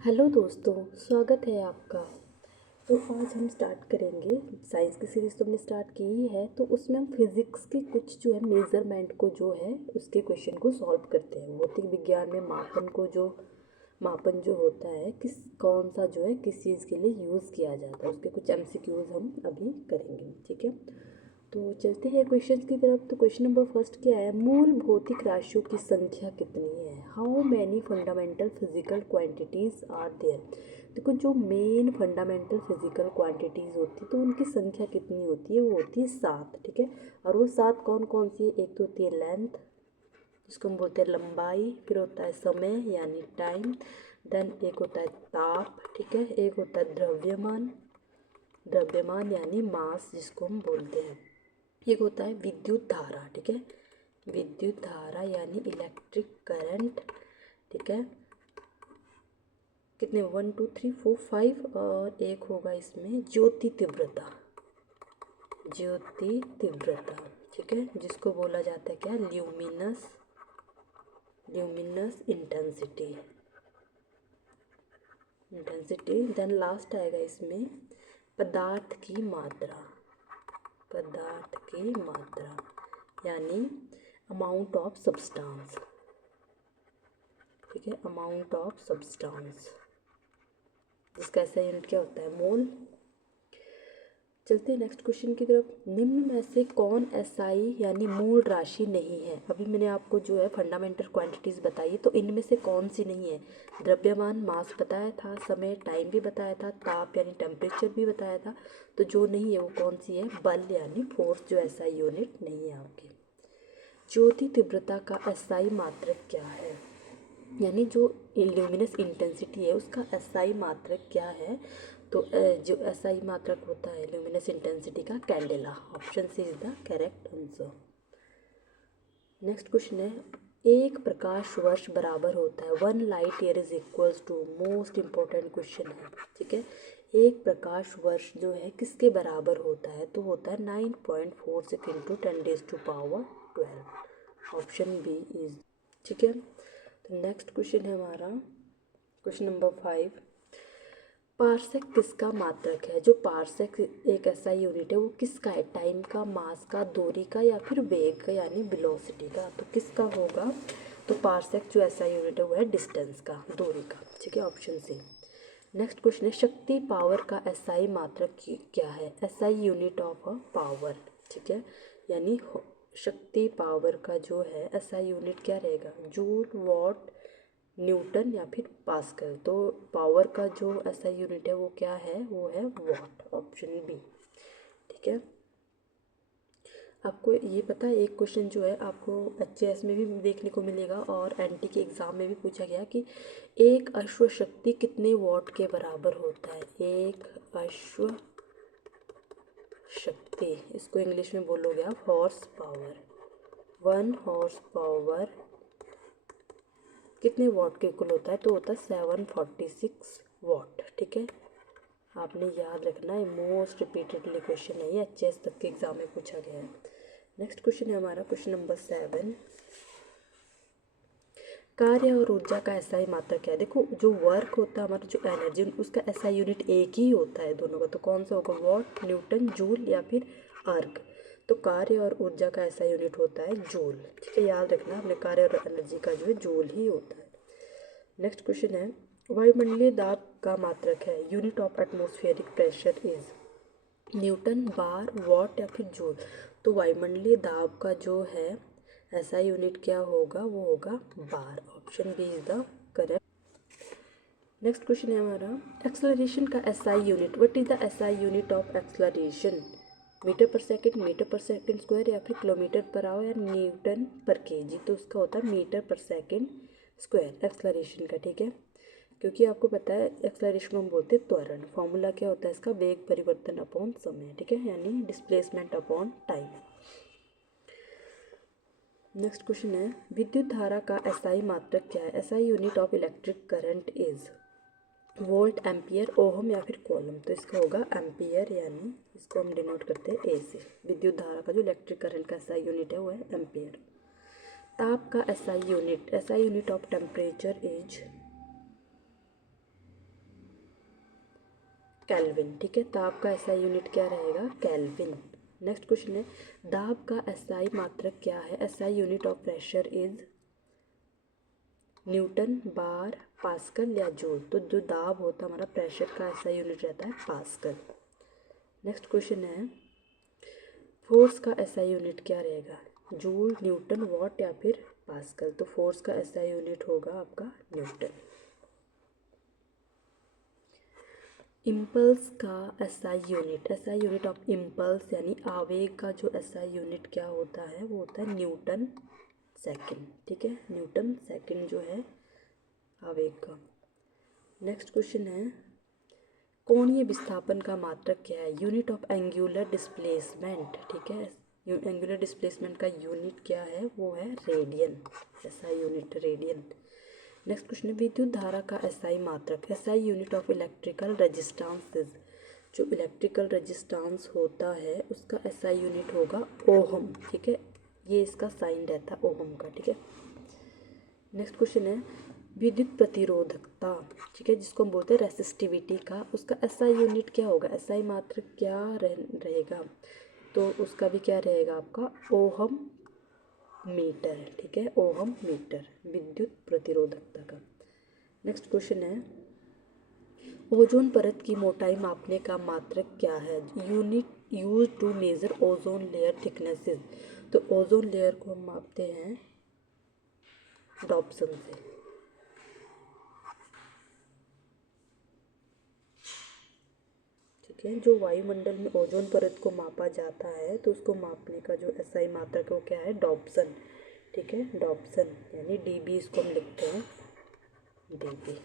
Hello दोस्तों, स्वागत है आपका। तो आज हम स्टार्ट करेंगे साइंस की सीरीज़। तो हमने स्टार्ट की ही है, तो उसमें हम फिज़िक्स के कुछ जो है मेज़रमेंट को जो है उसके क्वेश्चन को सॉल्व करते हैं। भौतिक विज्ञान में मापन जो होता है किस कौन सा जो है किस चीज़ के लिए यूज़ किया जाता है, उसके कुछ एमसीक्यूज़ हम अभी करेंगे। ठीक है, तो चलते हैं क्वेश्चन की तरफ। तो क्वेश्चन नंबर फर्स्ट क्या है, मूल भौतिक राशियों की संख्या कितनी है। How many fundamental physical quantities are there. देखो, जो मेन फंडामेंटल फिजिकल क्वांटिटीज़ होती है तो उनकी संख्या कितनी होती है, वो होती है 7। ठीक है, और वो 7 कौन कौन सी है। एक तो होती है लेंथ, जिसको हम बोलते हैं लंबाई, फिर होता है समय यानी टाइम, देन एक होता है ताप, ठीक है, एक होता है द्रव्यमान यानी मास जिसको हम बोलते हैं, एक होता है विद्युत धारा। ठीक है, विद्युत धारा यानी इलेक्ट्रिक करंट। ठीक है, कितने 1 2 3 4 5, और एक होगा इसमें ज्योति तीव्रता, ज्योति तीव्रता। ठीक है, जिसको बोला जाता है क्या, ल्यूमिनस इंटेंसिटी। देन लास्ट आएगा इसमें पदार्थ की मात्रा, पदार्थ की मात्रा यानी अमाउंट ऑफ सब्सटेंस। ठीक है, अमाउंट ऑफ सब्सटेंस, जिसका ऐसा यूनिट क्या होता है, मोल। चलते हैं नेक्स्ट क्वेश्चन की तरफ। निम्न में से कौन एसआई यानी मूल राशि नहीं है। अभी मैंने आपको जो है फंडामेंटल क्वांटिटीज़ बताई, तो इनमें से कौन सी नहीं है। द्रव्यमान मास बताया था, समय टाइम भी बताया था, ताप यानी टेम्परेचर भी बताया था। तो जो नहीं है वो कौन सी है, बल यानी फोर्स, जो एसआई यूनिट नहीं है आपकी। ज्योति तीव्रता का एसआई मात्रक क्या है, यानी जो ल्यूमिनस इंटेंसिटी है उसका एसआई मात्रक क्या है। तो जो एसआई मात्रक होता है ल्यूमिनस इंटेंसिटी का, candela. Option C is the correct answer. Next question है, एक प्रकाश वर्ष बराबर होता है 1 light year is equals to, most important question है। ठीक है, एक प्रकाश वर्ष जो है किसके बराबर होता है, तो होता है 9.46 इंटू 10⁻12। Option B is. ठीक है, तो नेक्स्ट क्वेश्चन है हमारा क्वेश्चन नंबर 5। पार्सेक किसका मात्रक है। जो पार्सेक एक ऐसा यूनिट है वो किसका है, टाइम का, मास का, दूरी का, या फिर वेग का यानी वेलोसिटी का। तो किसका होगा, तो पार्सेक जो ऐसा यूनिट है वो है डिस्टेंस का, दूरी का। ठीक है, ऑप्शन सी। नेक्स्ट क्वेश्चन है, शक्ति पावर का एसआई मात्रक क्या है। SI unit of a power. ठीक है, यानी शक्ति पावर का जो है एसआई यूनिट क्या रहेगा, जूल, वॉट, न्यूटन या फिर पास्कल। तो पावर का जो एसआई यूनिट है वो क्या है, वो है वॉट। Option B. ठीक है, आपको ये पता है एक क्वेश्चन जो है आपको एचएएस में भी देखने को मिलेगा और एनटी के एग्ज़ाम में भी पूछा गया कि एक अश्व शक्ति कितने वॉट के बराबर होता है। एक अश्व शक्ति, इसको इंग्लिश में बोलोगे आप हॉर्स पावर। 1 हॉर्स पावर कितने वॉट के इक्वल होता है, तो होता है 746 वॉट। ठीक है, आपने याद रखना है, मोस्ट रिपीटेडली क्वेश्चन है ये, एचएस तक के एग्जाम में पूछा गया है। नेक्स्ट क्वेश्चन है हमारा क्वेश्चन नंबर 7। कार्य और ऊर्जा का एसआई मात्रक क्या है। देखो, जो वर्क होता है हमारा, जो एनर्जी, उसका एसआई यूनिट एक ही होता है दोनों का। तो कौन सा होगा, वॉट, न्यूटन, जूल या फिर अर्ग। तो कार्य और ऊर्जा का एसआई यूनिट होता है जूल। ठीक है, याद रखना अपने कार्य और एनर्जी का जो है जूल ही होता है। नेक्स्ट क्वेश्चन है, वायुमंडलीय दाब का मात्रक है, unit of atmospheric pressure is, Newton, bar, what या फिर जूल। तो वायुमंडलीय दाब का जो है ऐसा यूनिट क्या होगा, वो होगा बार। Option B is the correct. Next question है हमारा, एक्सलरेशन का SI unit, what is the SI unit of acceleration. Metre per second square या फिर किलोमीटर पर आवर या न्यूटन पर केजी। तो उसका होता है metre per second square acceleration का। ठीक है, क्योंकि आपको पता है एक्सलरेशन को हम बोलते हैं त्वरण। फॉर्मूला क्या होता है इसका, वेग परिवर्तन अपॉन समय। ठीक है, यानी displacement upon time. Next question है, विद्युत धारा का एसआई मात्रक क्या है। SI unit of electric current is, volt, ampere, ohm या फिर कॉलम। तो इसका होगा एम्पियर, यानी इसको हम डिनोट करते हैं ए से। विद्युत धारा का जो इलेक्ट्रिक करंट का एसआई यूनिट है वो है एम्पियर। ताप का SI unit of temperature is, kelvin. ठीक है, ताप का एसआई यूनिट क्या रहेगा? केल्विन। नेक्स्ट क्वेश्चन है, दाब का एसआई मात्रक क्या है? SI unit of pressure is Newton, bar, pascal या जूल। तो जो दाब होता है हमारा प्रेशर का एसआई यूनिट रहता है पास्कल। नेक्स्ट क्वेश्चन है, फोर्स का एसआई यूनिट क्या रहेगा? जूल, न्यूटन, वॉट या फिर पास्कल। तो फोर्स का एसआई यूनिट होगा आपका न्यूटन। इम्पल्स का SI unit, SI unit of impulse यानी आवेग का जो एसआई यूनिट क्या होता है वो होता है न्यूटन सेकंड। ठीक है, न्यूटन सेकंड जो है आवेग का। नेक्स्ट क्वेश्चन है, कोणीय विस्थापन का मात्रक क्या है? Unit of angular displacement. ठीक है, एंगुलर डिस्प्लेसमेंट का यूनिट क्या है? वो है radian, SI unit radian. Next question है, विद्युत धारा का एसआई मात्रक, SI unit of electrical resistance. जो इलेक्ट्रिकल रेजिस्टेंस होता है उसका एसआई यूनिट होगा ओहम। ठीक है, ये इसका साइन रहता है ओहम का। ठीक है, नेक्स्ट क्वेश्चन है, विद्युत प्रतिरोधकता। ठीक है, जिसको हम बोलते हैं रेसिस्टिविटी का, उसका एसआई यूनिट क्या होगा? एसआई मात्रक क्या रहेगा? तो उसका भी क्या रहेगा आपका? Ohm metre. ठीक है, ओहम मीटर विद्युत प्रतिरोधकता का। नेक्स्ट क्वेश्चन है, ओजोन परत की मोटाई मापने का मात्रक क्या है? Unit use to measure ozone layer thicknesses. तो ओजोन लेयर को हम मापते हैं डॉप्सन से। ठीक है, जो वायुमंडल में ओजोन परत को मापा जाता है तो उसको मापने का जो एसआई मात्रक है वो क्या है? डॉप्सन। ठीक है, डॉप्सन यानी डीबी इसको हम लिखते हैं डीबी।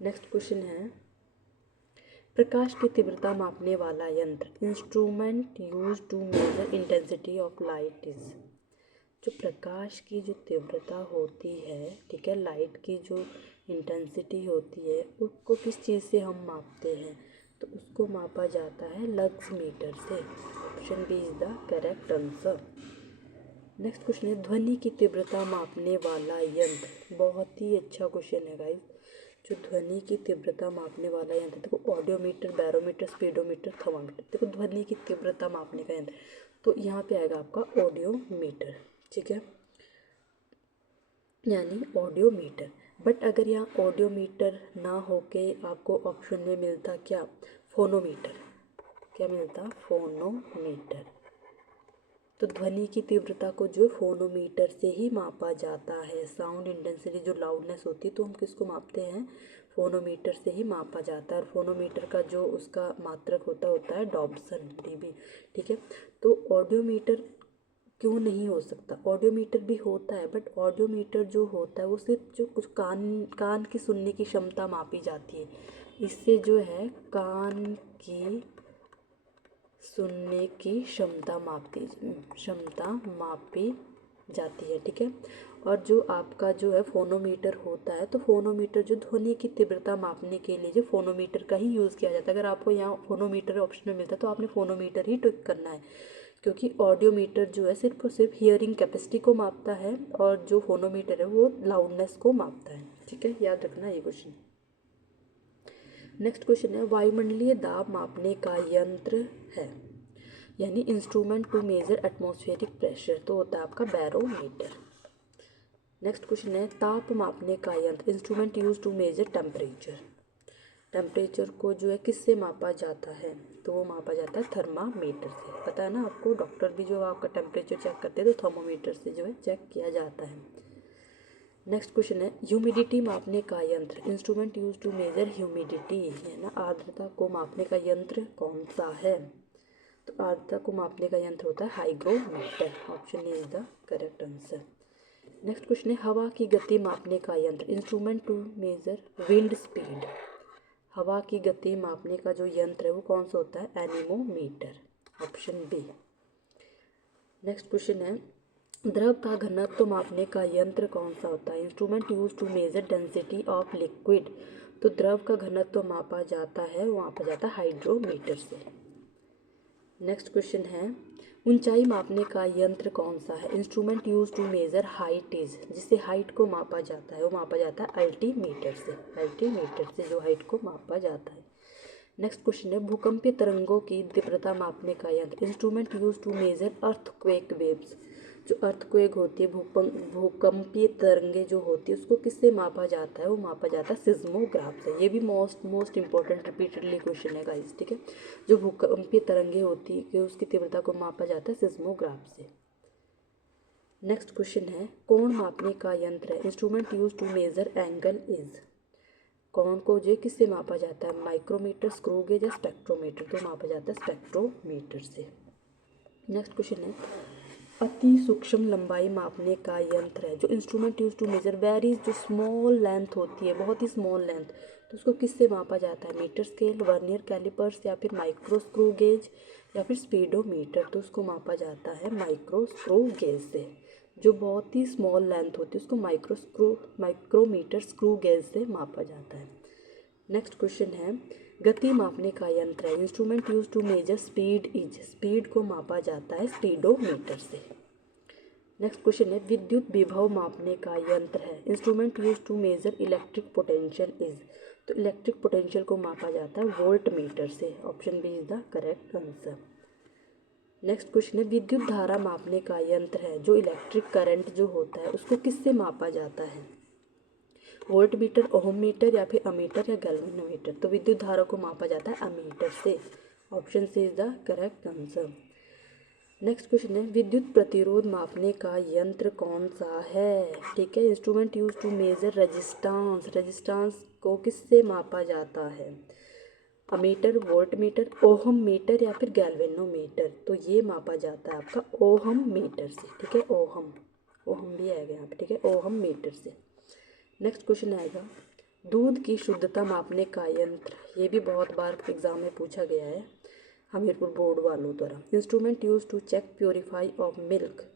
नेक्स्ट क्वेश्चन है, प्रकाश की तीव्रता मापने वाला यंत्र, instrument use to measure intensity of light is. जो प्रकाश की जो तीव्रता होती है, ठीक है, लाइट की जो इंटेंसिटी होती है उसको किस चीज़ से हम मापते हैं? तो उसको मापा जाता है लक्स मीटर से। Option B is the correct answer. Next question है, ध्वनि की तीव्रता मापने वाला यंत्र। बहुत ही अच्छा क्वेश्चन है गाइस। जो ध्वनि की तीव्रता मापने वाला यंत्र, देखो ऑडियोमीटर, बैरोमीटर, स्पीडोमीटर, थर्मामीटर। देखो ध्वनि की तीव्रता मापने का यंत्र, तो यहाँ पे आएगा आपका ऑडियोमीटर। ठीक है, यानी ऑडियोमीटर। बट अगर यहाँ ऑडियोमीटर ना होके आपको ऑप्शन में मिलता क्या? फोनोमीटर। क्या मिलता? फोनोमीटर। तो ध्वनि की तीव्रता को जो फोनोमीटर से ही मापा जाता है। साउंड इंटेंसिटी जो लाउडनेस होती है तो हम किसको मापते हैं? फोनोमीटर से ही मापा जाता है। और फोनोमीटर का जो उसका मात्रक होता है डॉप्सन डीबी। ठीक है, तो ऑडियोमीटर क्यों नहीं हो सकता? ऑडियोमीटर भी होता है, बट ऑडियोमीटर जो होता है वो सिर्फ जो कुछ कान की सुनने की क्षमता मापी जाती है। इससे जो है कान की सुनने की क्षमता मापी जाती है। ठीक है, और जो आपका जो है फोनोमीटर होता है, तो फोनोमीटर जो ध्वनि की तीव्रता मापने के लिए जो फोनोमीटर का ही यूज़ किया जाता है। अगर आपको यहाँ फोनोमीटर ऑप्शन में मिलता है तो आपने फोनोमीटर ही टिक करना है, क्योंकि ऑडियोमीटर जो है सिर्फ और सिर्फ हियरिंग कैपेसिटी को मापता है और जो फोनोमीटर है वो लाउडनेस को मापता है। ठीक है, याद रखना ये क्वेश्चन। नेक्स्ट क्वेश्चन है, वायुमंडलीय दाब मापने का यंत्र है, यानी instrument to measure atmospheric pressure, तो होता है आपका बैरोमीटर। नेक्स्ट क्वेश्चन है, ताप मापने का यंत्र, instrument use to measure temperature. Temperature को जो है किससे मापा जाता है? तो वो मापा जाता है थर्मामीटर से। पता है ना आपको, डॉक्टर भी जो आपका टेम्परेचर चेक करते हैं तो थर्मोमीटर से जो है चेक किया जाता है। नेक्स्ट क्वेश्चन है, ह्यूमिडिटी मापने का यंत्र, instrument use to measure humidity, है ना, आर्द्रता को मापने का यंत्र कौन सा है? तो आर्द्रता को मापने का यंत्र होता है hygrometer. Option is the correct answer. Next question है, हवा की गति मापने का यंत्र, instrument to measure wind speed. हवा की गति मापने का जो यंत्र है वो कौन सा होता है? Anemometer. Option B. Next question है, द्रव का घनत्व मापने का यंत्र कौन सा होता है? Instrument use to measure density of liquid. तो द्रव का घनत्व मापा जाता है, वो मापा जाता है हाइड्रोमीटर से। नेक्स्ट क्वेश्चन है, ऊंचाई मापने का यंत्र कौन सा है? Instrument use to measure height is, जिससे हाइट को मापा जाता है वो मापा जाता है अल्टीमीटर से। अल्टीमीटर से जो हाइट को मापा जाता है। नेक्स्ट क्वेश्चन है भूकंपीय तरंगों की तीव्रता मापने का यंत्र, instrument use to measure earthquake waves. जो अर्थक्वेक होती है, भूकंपीय तरंगे जो होती है, उसको किससे मापा जाता है? वो मापा जाता है सिज्मोग्राफ से। ये भी मोस्ट इंपॉर्टेंट रिपीटेडली क्वेश्चन है गाइस, ठीक है। जो भूकंपीय तरंगे होती है उसकी तीव्रता को मापा जाता है सिज्मोग्राफ से। नेक्स्ट क्वेश्चन है कोण मापने का यंत्र है, instrument use to measure angle is. कोण को जो किससे मापा जाता है? माइक्रोमीटर, स्क्रू गेज या स्पेक्ट्रोमीटर। तो मापा जाता है स्पेक्ट्रोमीटर से। नेक्स्ट क्वेश्चन है अति सूक्ष्म लंबाई मापने का यंत्र है, जो instrument use to measure very जो स्मॉल लेंथ होती है, बहुत ही स्मॉल लेंथ, तो उसको किससे मापा जाता है? मीटर स्केल, वर्नियर कैलिपर्स या फिर माइक्रो स्क्रू गेज या फिर स्पीडोमीटर। तो उसको मापा जाता है माइक्रो स्क्रू गेज से। जो बहुत ही स्मॉल लेंथ होती है उसको माइक्रोमीटर स्क्रू गेज से मापा जाता है। नेक्स्ट क्वेश्चन है गति मापने का यंत्र है, instrument use to measure speed is. Speed को मापा जाता है स्पीडोमीटर से। नेक्स्ट क्वेश्चन है विद्युत विभव मापने का यंत्र है, instrument use to measure electric potential is. तो इलेक्ट्रिक पोटेंशियल को मापा जाता है वोल्ट मीटर से। Option B is the correct answer. Next question है विद्युत धारा मापने का यंत्र है, जो इलेक्ट्रिक करंट जो होता है उसको किससे मापा जाता है? वोल्ट मीटर, ओहम मीटर या फिर अमीटर या गैल्वेनोमीटर। तो विद्युत धारा को मापा जाता है अमीटर से। Option C is the correct answer. Next question है विद्युत प्रतिरोध मापने का यंत्र कौन सा है? ठीक है, instrument use to measure resistance. Resistance को किससे मापा जाता है? Ammeter, volt meter, ohm meter या फिर गैल्वेनोमीटर। तो ये मापा जाता है आपका ओहम मीटर से। ठीक है, ओहम भी आएगा यहाँ पे। ठीक है, ओहम मीटर से। नेक्स्ट क्वेश्चन आएगा दूध की शुद्धता मापने का यंत्र। ये भी बहुत बार एग्जाम में पूछा गया है हमीरपुर बोर्ड वालों द्वारा। Instrument use to check purify of milk.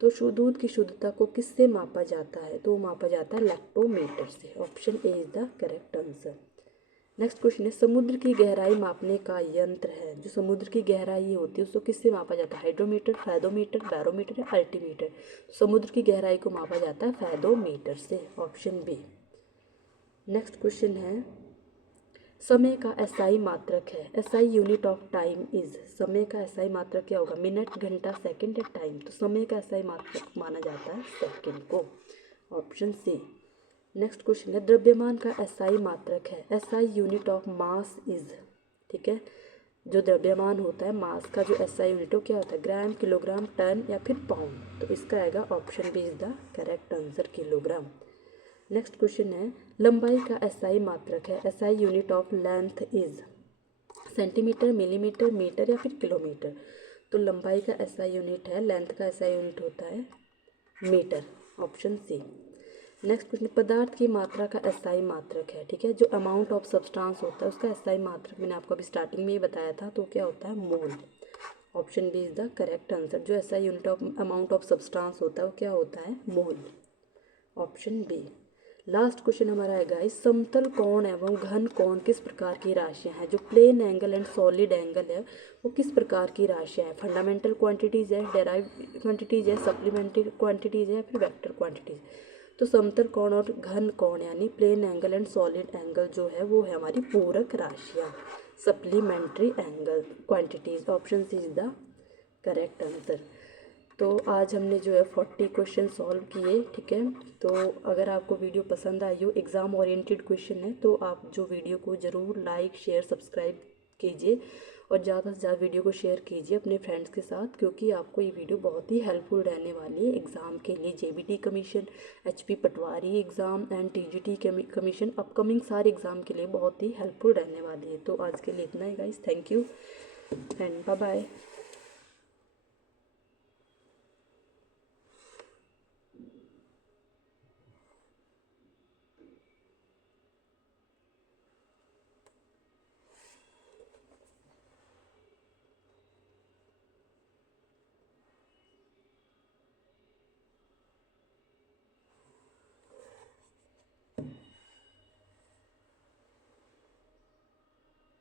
तो दूध की शुद्धता को किससे मापा जाता है? तो मापा जाता है लैक्टोमीटर से। Option A is the correct answer. Next question है समुद्र की गहराई मापने का यंत्र है, जो समुद्र की गहराई होती है उसको किससे मापा जाता है? हाइड्रोमीटर, फैदोमीटर, बैरोमीटर या अल्टीमीटर। समुद्र की गहराई को मापा जाता है फैदोमीटर से। Option B. नेक्स्ट क्वेश्चन है समय का एसआई मात्रक है, SI unit of time is. समय का एसआई मात्रक क्या होगा? मिनट, घंटा, सेकंड या टाइम। तो समय का एसआई मात्रक माना जाता है सेकंड को। Option C. नेक्स्ट क्वेश्चन है द्रव्यमान का एसआई मात्रक है, SI unit of mass is. ठीक है, जो द्रव्यमान होता है मास का जो एसआई यूनिट हो क्या होता है? ग्राम, किलोग्राम, टन या फिर पाउंड। तो इसका आएगा option B is the correct answer, kilogram. Next question है लंबाई का एसआई मात्रक है, SI unit of length is. Centimetre, millimetre, metre या फिर किलोमीटर। तो लंबाई का एसआई यूनिट है, लेंथ का एसआई यूनिट होता है metre. Option C. Next question पदार्थ की मात्रा का एसआई मात्रक है। ठीक है, जो अमाउंट ऑफ सब्सटेंस होता है उसका एसआई मात्रक मैंने आपको अभी स्टार्टिंग में ही बताया था, तो क्या होता है? Mole. Option B is the correct answer. जो SI unit of amount of substance होता है वो क्या होता है? Mole. Option B. Last question हमारा है गाइस समतल कोण एवं घन कोण किस प्रकार की राशियां हैं? जो plane angle and solid angle है वो किस प्रकार की राशियां हैं? फंडामेंटल क्वांटिटीज है, डेराइव्ड क्वांटिटीज है, सप्लीमेंट्री क्वांटिटीज है, फिर वेक्टर क्वांटिटीज। तो समतल कोण और घन कोण यानी plane angle and solid angle जो है वो है हमारी पूरक राशियाँ, supplementary angle quantities. Option C is the correct answer. तो आज हमने जो है 40 क्वेश्चन सॉल्व किए। ठीक है, तो अगर आपको वीडियो पसंद आई हो, एग्ज़ाम ओरिएंटेड क्वेश्चन है, तो आप जो वीडियो को ज़रूर लाइक, शेयर, सब्सक्राइब कीजिए और ज़्यादा से ज़्यादा वीडियो को शेयर कीजिए अपने फ्रेंड्स के साथ, क्योंकि आपको ये वीडियो बहुत ही हेल्पफुल रहने वाली है एग्ज़ाम के लिए। JBT commission, HP Patwari exam and TGT commission, upcoming सारे एग्ज़ाम के लिए बहुत ही हेल्पफुल रहने वाली है। तो आज के लिए इतना ही guys, thank you and bye bye.